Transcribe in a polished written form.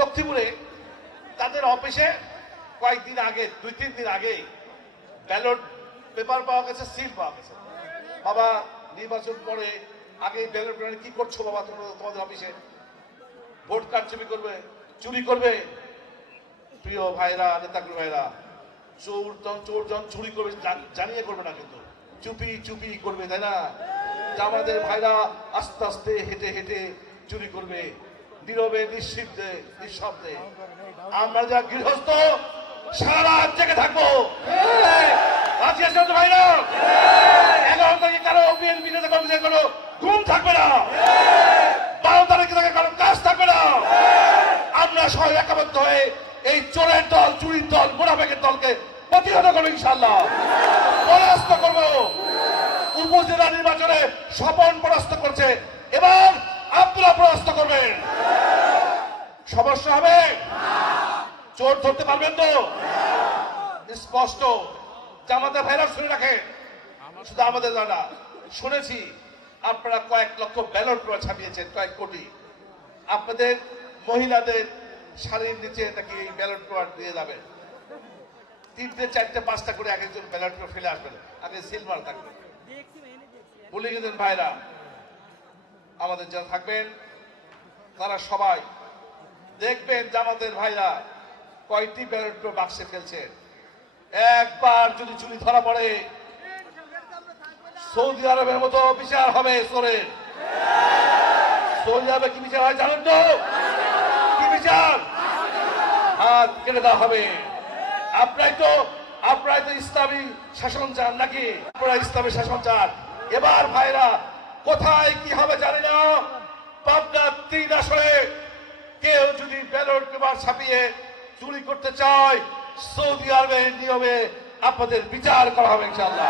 লক্ষ্মীপুরে তাদের অফিসে কয়েকদিন আগে 2-3 দিন আগে ব্যালট পেপার পাওয়া গেছে, সিল পাওয়া গেছে। বাবা নির্বাচন পরে আগে ব্যালট পেপার কি করছো বাবা তোমাদের অফিসে? ভোট কার্ড চুরি করবে। প্রিয় ভাইরা, নেতাগুলো ভাইরা, চোর জন চুরি করবে জানিয়ে করবে না, কিন্তু চুপি চুপি করবে, তাই না? আমাদের ভাইরা আস্তে আস্তে হেঁটে হেঁটে চুরি করবে, নীরবে নিঃশব্দে। আমরা যা গৃহস্থ সারা রাত জেগে থাকবো। রাজি আছেন তো ভাইরা? 11 তারিখে কারো বিএনপি কোনো ঘুম থাকবে না, 12 তারিখে থেকে কারো কাজ থাকবে না। আমরা সবাই একবদ্ধ হয়ে এই চোরের দল, চুরির দল, মোনাফেকের দলকে প্রতিহত করবো, ইনশাআল্লাহ পরাস্ত করবো। উপজেলা নির্বাচনে স্বপন পরাস্ত করছে, এবার আপনারা পরাস্ত করবেন। সমস্যা হবে? চোর ধরতে পারবেন তো? স্পষ্ট। জামাতের ভাইরা শুনে রাখে, শুধু আমাদের না, শুনেছি আপনারা কয়েক লক্ষ ব্যালট পেপার ছাপিয়েছেন, কয়েক কোটি। আপনাদের মহিলাদের শাড়ির নিচে নাকি এই ব্যালট পেপার দিয়ে যাবেন, 3টে 4টে 5টা করে এক একজন ব্যালট পেপার ফেলে আসবেন, আগে সিলভার থাকবে। বলে গেছেন ভাইরা, আমাদের যারা থাকবেন তারা সবাই দেখবেন জামাতের ভাইরা কয়টি ব্যালট পেপার বাক্সে ফেলছে। একবার যদি চুরি ধরা পড়ে সৌদি আরবের মতো বিচার হবে চোরের। সৌদি আরবে কি বিচার হয় জানেন তো? কি বিচার? হাত কেটে দেওয়া হবে। আপনারাই তো ইসলামী শাসন চান নাকি? আপনারা ইসলামী শাসন চান। এবার ভাইরা কোথায় কি হবে জানি না, পাবনার 3 আসনে কেউ যদি ব্যালট পেপার ছাপিয়ে চুরি করতে চায়, সৌদি আরবের নিয়মে আপনাদের বিচার করা হবে ইনশাআল্লাহ।